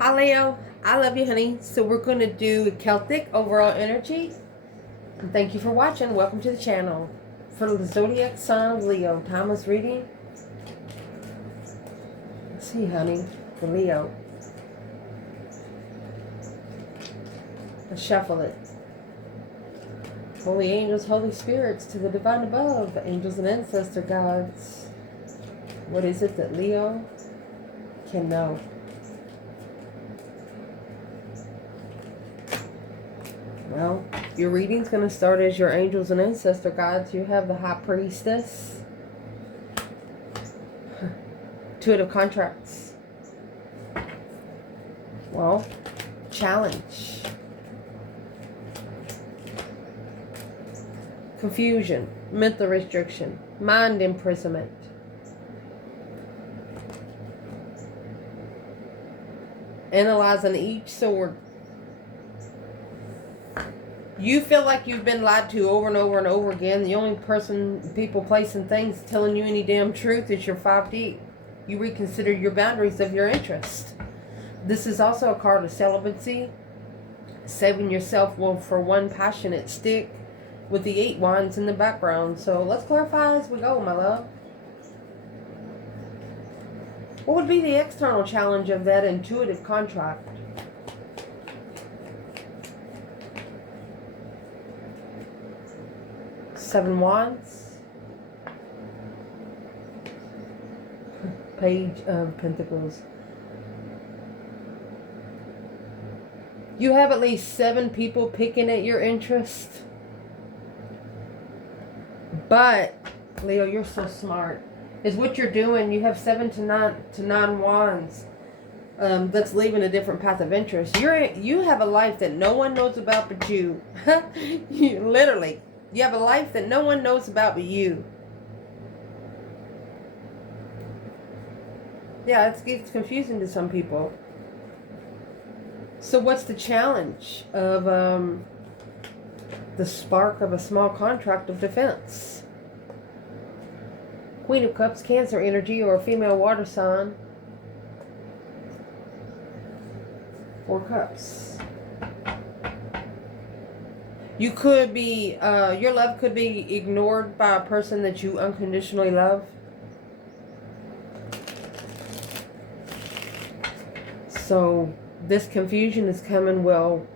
Hi Leo, I love you honey. So we're going to do Celtic overall energy. And thank you for watching. Welcome to the channel. For the zodiac sign of Leo, timeless reading. Let's see honey, for Leo. Let's shuffle it. Holy angels, holy spirits, to the divine above, angels and ancestor gods. What is it that Leo can know? Well, your reading's going to start as your angels and ancestor guides. You have the High Priestess, Two of Contracts. Well, challenge, confusion, mental restriction, mind imprisonment. Analyzing each sword. You feel like you've been lied to over and over and over again. The only person, people, place, and things telling you any damn truth is your 5D. You reconsider your boundaries of your interest. This is also a card of celibacy. Saving yourself for one passionate stick with the 8 wands in the background. So let's clarify as we go, my love. What would be the external challenge of that intuitive contract? Seven Wands, Page of Pentacles. You have at least 7 people picking at your interest. But, Leo, you're so smart. Is what you're doing. You have 7 to 9 wands. That's leaving a different path of interest. You have a life that no one knows about but you. Literally. You have a life that no one knows about but you. Yeah, it's confusing to some people. So what's the challenge of the spark of a small contract of defense? Queen of Cups, Cancer energy, or a female water sign. 4 Cups. You could be, your love could be ignored by a person that you unconditionally love. So this confusion is coming. Well,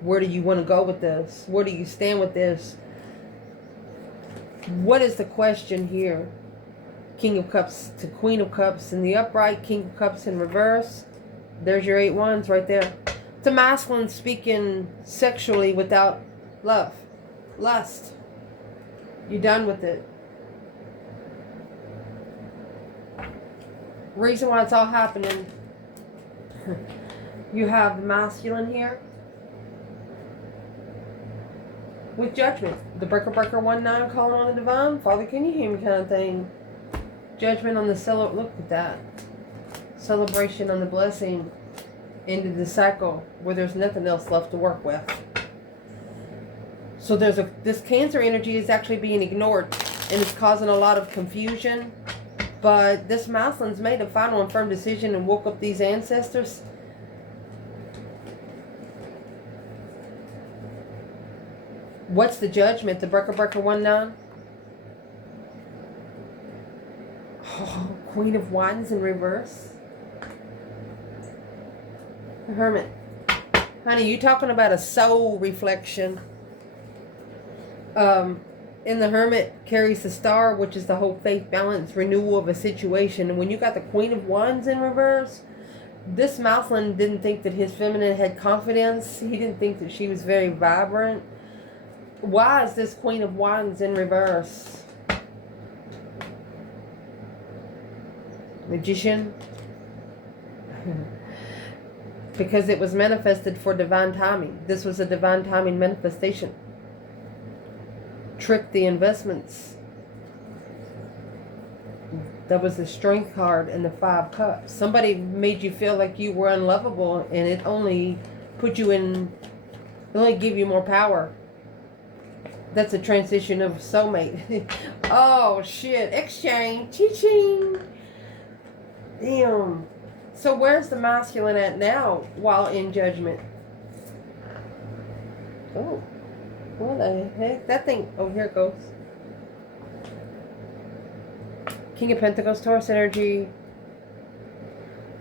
where do you want to go with this? Where do you stand with this? What is the question here? King of Cups to Queen of Cups in the upright, King of Cups in reverse. There's your 8 wands right there. It's a masculine speaking sexually without love, lust. You're done with it. Reason why it's all happening. You have the masculine here with Judgment. The breaker 1-9 calling on the divine. Father, can you hear me kind of thing. Judgment on the look at that. Celebration on the blessing. Ended the cycle where there's nothing else left to work with. So this Cancer energy is actually being ignored and it's causing a lot of confusion. But this masculine's made a final and firm decision and woke up these ancestors. What's the Judgment? The breaker 1-9. Oh, Queen of Wands in reverse. The Hermit. Honey, you talking about a soul reflection. In the Hermit carries the Star, which is the hope, faith, balance, renewal of a situation. And when you got the Queen of Wands in reverse, this masculine didn't think that his feminine had confidence. He didn't think that she was very vibrant. Why is this Queen of Wands in reverse? Magician. Because it was manifested for divine timing. This was a divine timing manifestation. Trick the investments. That was the Strength card and the 5 Cups. Somebody made you feel like you were unlovable and it only put you in, it only give you more power. That's a transition of soulmate. Oh shit, exchange, ching. Damn. So where's the masculine at now while in judgment? Oh, what the heck? That thing, oh, here it goes. King of Pentacles, Taurus energy.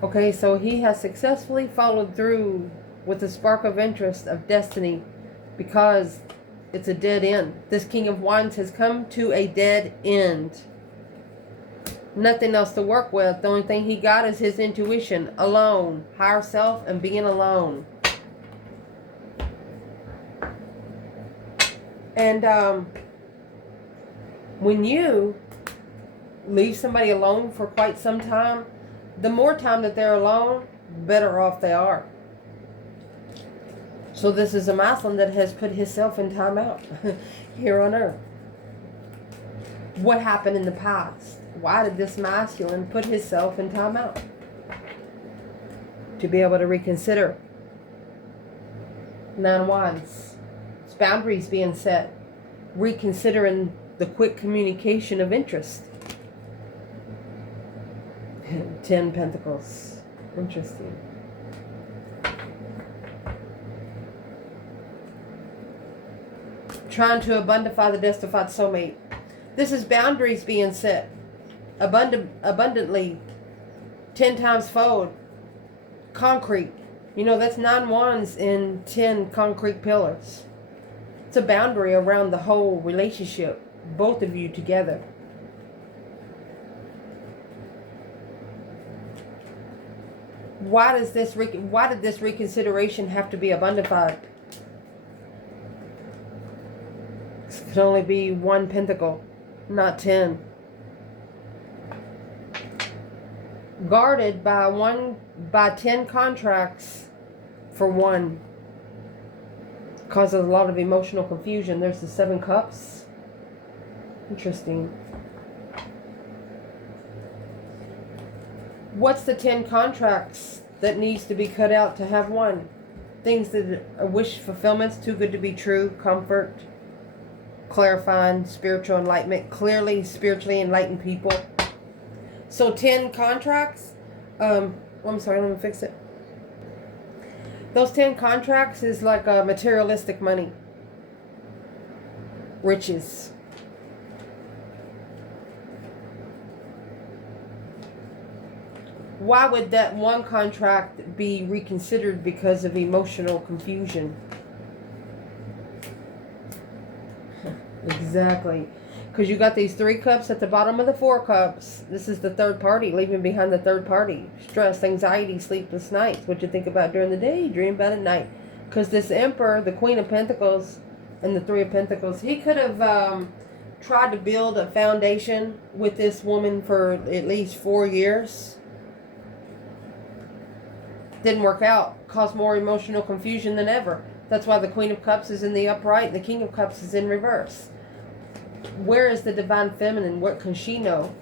Okay, so he has successfully followed through with the spark of interest of destiny because it's a dead end. This King of Wands has come to a dead end. Nothing else to work with. The only thing he got is his intuition, alone, higher self, and being alone. And when you leave somebody alone for quite some time, the more time that they're alone, better off they are. So this is a masculine that has put himself in timeout here on earth. What happened in the past? Why did this masculine put himself in timeout? To be able to reconsider. 9 Wands. It's boundaries being set. Reconsidering the quick communication of interest. 10 Pentacles. Interesting. Trying to abundify the destified soulmate. This is boundaries being set. Abundantly. 10 times fold. Concrete. You know, that's 9 wands in 10 concrete pillars. It's a boundary around the whole relationship. Both of you together. Why did this reconsideration have to be abundified? It could only be 1 pentacle, not 10. Guarded by 10 contracts for 1. Causes a lot of emotional confusion. There's the 7 cups. Interesting. What's the 10 contracts that needs to be cut out to have 1? Things that are wish fulfillments, too good to be true, comfort, clarifying, spiritual enlightenment, clearly spiritually enlightened people. So 10 contracts, I'm sorry, let me fix it. Those 10 contracts is like materialistic money. Riches. Why would that 1 contract be reconsidered because of emotional confusion? Exactly. Because you got these 3 cups at the bottom of the 4 cups. This is the third party, leaving behind the third party. Stress, anxiety, sleepless nights. What you think about during the day, dream about at night. Because this Emperor, the Queen of Pentacles, and the 3 of Pentacles, he could have tried to build a foundation with this woman for at least 4 years. Didn't work out. Caused more emotional confusion than ever. That's why the Queen of Cups is in the upright and the King of Cups is in reverse. Where is the divine feminine? What can she know?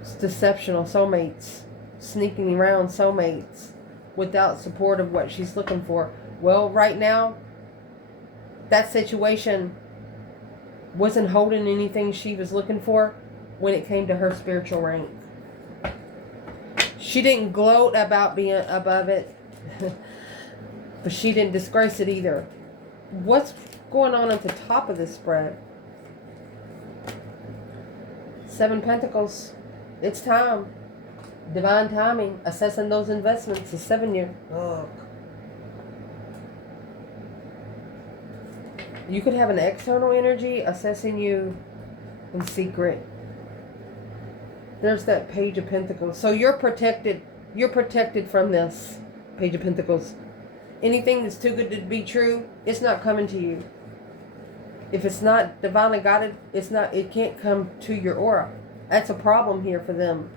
It's deceptional soulmates. Sneaking around soulmates without support of what she's looking for. Well, right now, that situation wasn't holding anything she was looking for when it came to her spiritual rank. She didn't gloat about being above it, but she didn't disgrace it either. What's going on at the top of this spread? 7 Pentacles. It's time. Divine timing. Assessing those investments. A 7-year. Ugh. You could have an external energy assessing you in secret. There's that Page of Pentacles. So you're protected. You're protected from this Page of Pentacles. Anything that's too good to be true, it's not coming to you. If it's not divinely guided, it can't come to your aura. That's a problem here for them.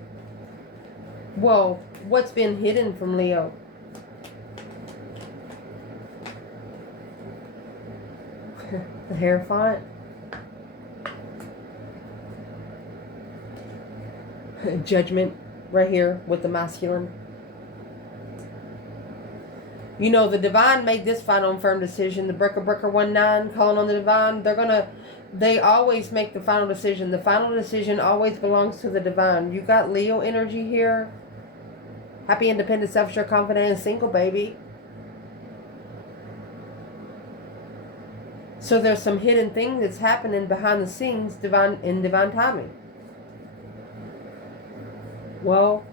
Well, what's been hidden from Leo? The Hierophant. Judgment right here with the masculine. You know, the divine made this final and firm decision. The breaker 1-9 calling on the divine. They're gonna They always make the final decision. The final decision always belongs to the divine. You got Leo energy here. Happy, independent, self-assured, confident, and single, baby. So there's some hidden thing that's happening behind the scenes in divine timing. Well,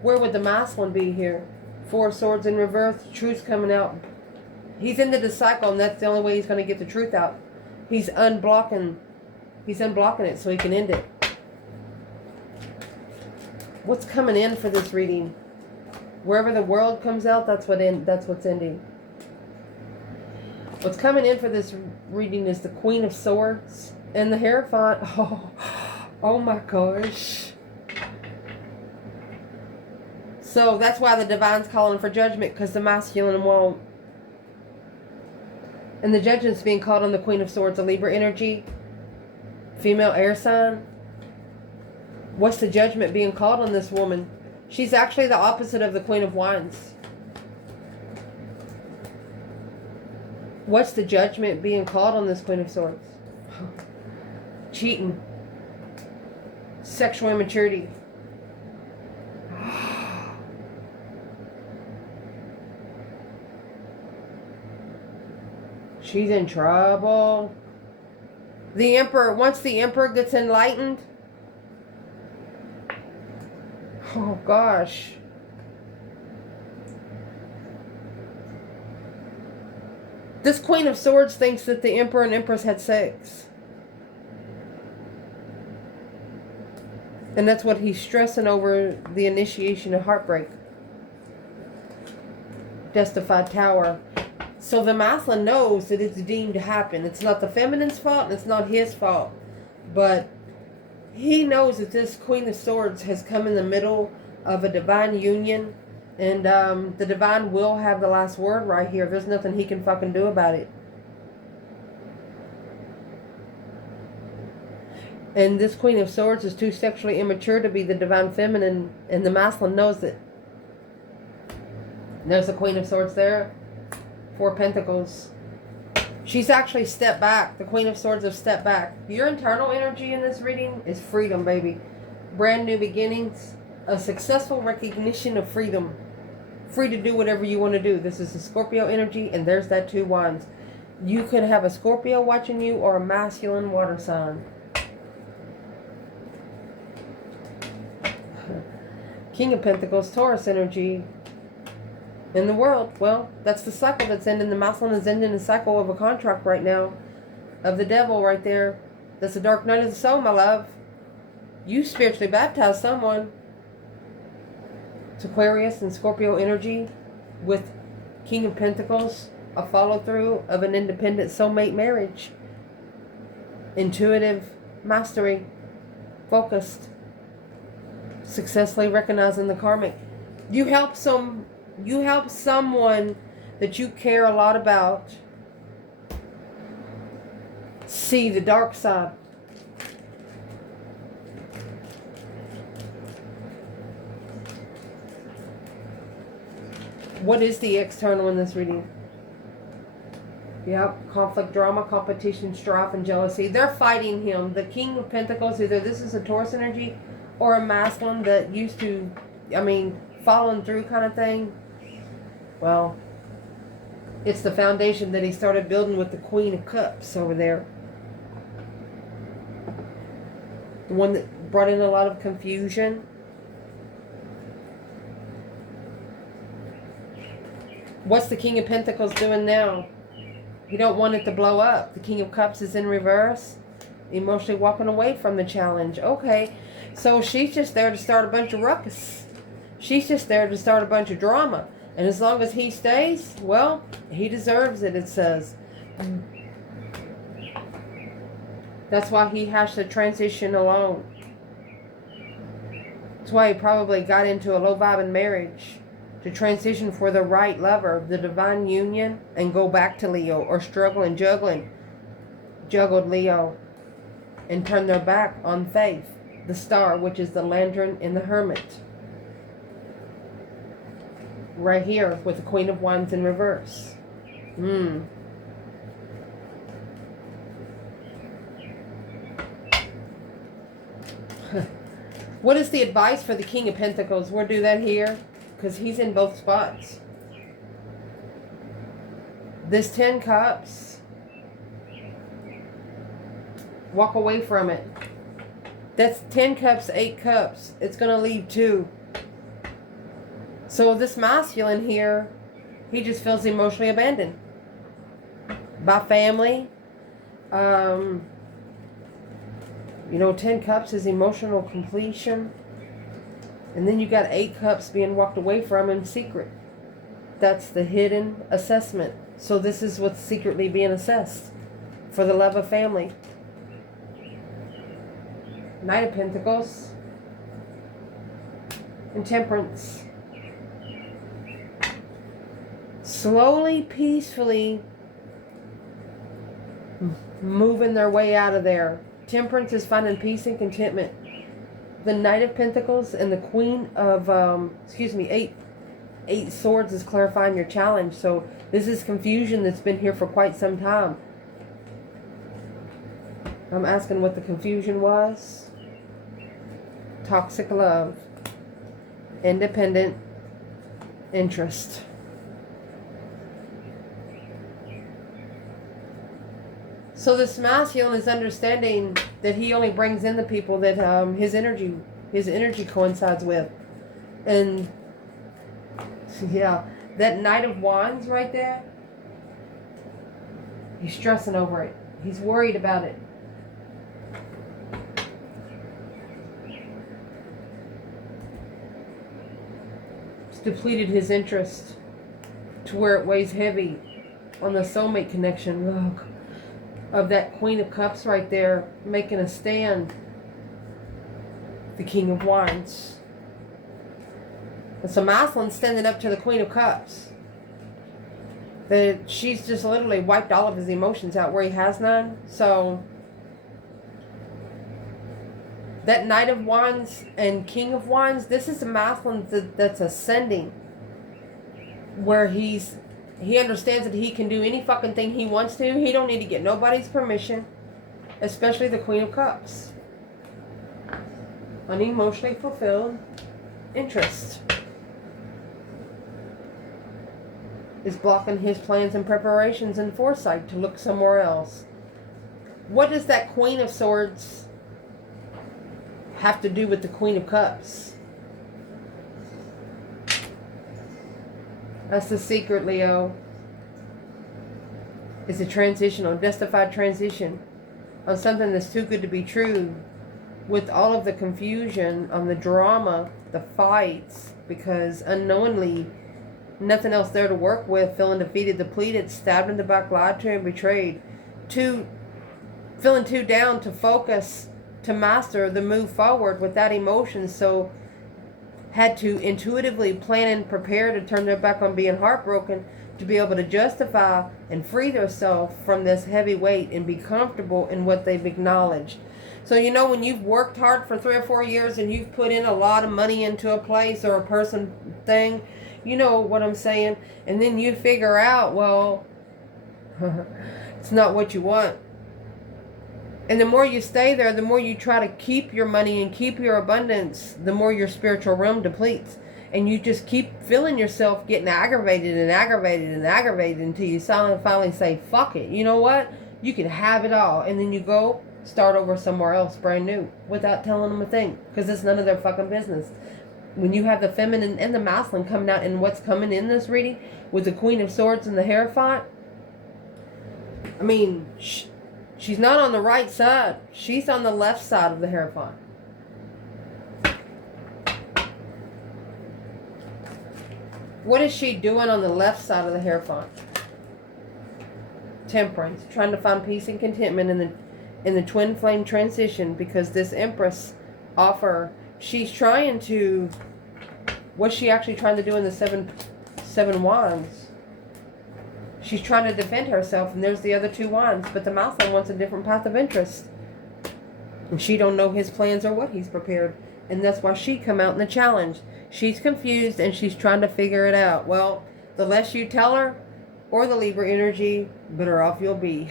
where would the masculine be here? Four of Swords in reverse, truth coming out. He's into the cycle, and that's the only way he's going to get the truth out. He's unblocking it so he can end it. What's coming in for this reading? Wherever the world comes out, that's what's ending. What's coming in for this reading is the Queen of Swords and the Hierophant. Oh my gosh. So that's why the divine's calling for judgment, because the masculine won't. And the judgment's being called on the Queen of Swords, a Libra energy, female air sign. What's the judgment being called on this woman? She's actually the opposite of the Queen of Wands. What's the judgment being called on this Queen of Swords? Cheating. Sexual immaturity. She's in trouble. The Emperor, once the Emperor gets enlightened, oh gosh. This Queen of Swords thinks that the Emperor and Empress had sex. And that's what he's stressing over, the initiation of heartbreak. Justified Tower. So the masculine knows that it's deemed to happen. It's not the feminine's fault and it's not his fault. But he knows that this Queen of Swords has come in the middle of a divine union. And the divine will have the last word right here. There's nothing he can fucking do about it. And this Queen of Swords is too sexually immature to be the divine feminine. And the masculine knows it. There's the Queen of Swords there. Four Pentacles. She's actually stepped back. The Queen of Swords have stepped back. Your internal energy in this reading is freedom, baby. Brand new beginnings. A successful recognition of freedom. Free to do whatever you want to do. This is the Scorpio energy, and there's that 2 wands. You could have a Scorpio watching you or a masculine water sign. King of Pentacles, Taurus energy. In the world, well, that's the cycle that's ending. The masculine is ending the cycle of a contract right now. Of the devil right there. That's the dark night of the soul, my love. You spiritually baptized someone. It's Aquarius and Scorpio energy with King of Pentacles. A follow through of an independent soulmate marriage. Intuitive mastery. Focused. Successfully recognizing the karmic. You help someone that you care a lot about see the dark side. What is the external in this reading? Yep, conflict, drama, competition, strife, and jealousy. They're fighting him. The King of Pentacles, either this is a Taurus energy or a masculine that used to, following through kind of thing. Well, it's the foundation that he started building with the Queen of Cups over there. The one that brought in a lot of confusion. What's the King of Pentacles doing now? You don't want it to blow up. The King of Cups is in reverse. Emotionally walking away from the challenge. Okay, so she's just there to start a bunch of ruckus. She's just there to start a bunch of drama. And as long as he stays, well, he deserves it, it says. That's why he has to transition alone. That's why he probably got into a low-vibing marriage. To transition for the right lover, the divine union, and go back to Leo. Or struggle and juggling. Juggled Leo. And turn their back on faith. The star, which is the lantern in the hermit. Right here with the Queen of Wands in reverse. What is the advice for the King of Pentacles? We'll do that here because he's in both spots. This 10 Cups, walk away from it. That's 10 Cups, 8 Cups. It's going to leave 2. So this masculine here, he just feels emotionally abandoned by family. You know, 10 Cups is emotional completion. And then you got 8 Cups being walked away from in secret. That's the hidden assessment. So this is what's secretly being assessed for the love of family. Knight of Pentacles and Temperance. Slowly, peacefully moving their way out of there. Temperance is finding peace and contentment. The Knight of Pentacles and the Queen of, Eight Swords is clarifying your challenge. So this is confusion that's been here for quite some time. I'm asking what the confusion was. Toxic love. Independent interest. So this masculine is understanding that he only brings in the people that his energy coincides with. And yeah, that Knight of Wands right there, he's stressing over it. He's worried about it. It's depleted his interest to where it weighs heavy on the soulmate connection. Look. Of that Queen of Cups right there, making a stand. The King of Wands. And so masculine standing up to the Queen of Cups. That she's just literally wiped all of his emotions out where he has none. So that Knight of Wands and King of Wands, this is a masculine that's ascending. Where he understands that he can do any fucking thing he wants to. He don't need to get nobody's permission. Especially the Queen of Cups. Unemotionally fulfilled interest is blocking his plans and preparations and foresight to look somewhere else. What does that Queen of Swords have to do with the Queen of Cups? That's the secret, Leo. It's a transitional, justified transition on something that's too good to be true. With all of the confusion, on the drama, the fights, because unknowingly, nothing else there to work with, feeling defeated, depleted, stabbed in the back, lied to, and betrayed. Feeling too down to focus, to master the move forward without emotion. So had to intuitively plan and prepare to turn their back on being heartbroken to be able to justify and free themselves from this heavy weight and be comfortable in what they've acknowledged. So, you know, when you've worked hard for 3 or 4 years and you've put in a lot of money into a place or a person thing, you know what I'm saying? And then you figure out, well, it's not what you want. And the more you stay there, the more you try to keep your money and keep your abundance, the more your spiritual realm depletes. And you just keep feeling yourself getting aggravated and aggravated and aggravated until you finally say, fuck it. You know what? You can have it all. And then you go start over somewhere else brand new without telling them a thing. Because it's none of their fucking business. When you have the feminine and the masculine coming out and what's coming in this reading with the Queen of Swords and the Hierophant, I mean, she's not on the right side. She's on the left side of the Hierophant. What is she doing on the left side of the Hierophant? Temperance. Trying to find peace and contentment in the twin flame transition, because this Empress offer, she's trying to, what's she actually trying to do in the seven wands? She's trying to defend herself, and there's the other 2 wands, but the masculine wants a different path of interest. And she don't know his plans or what he's prepared. And that's why she come out in the challenge. She's confused and she's trying to figure it out. Well, the less you tell her or the Libra energy, better off you'll be.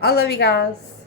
I love you guys.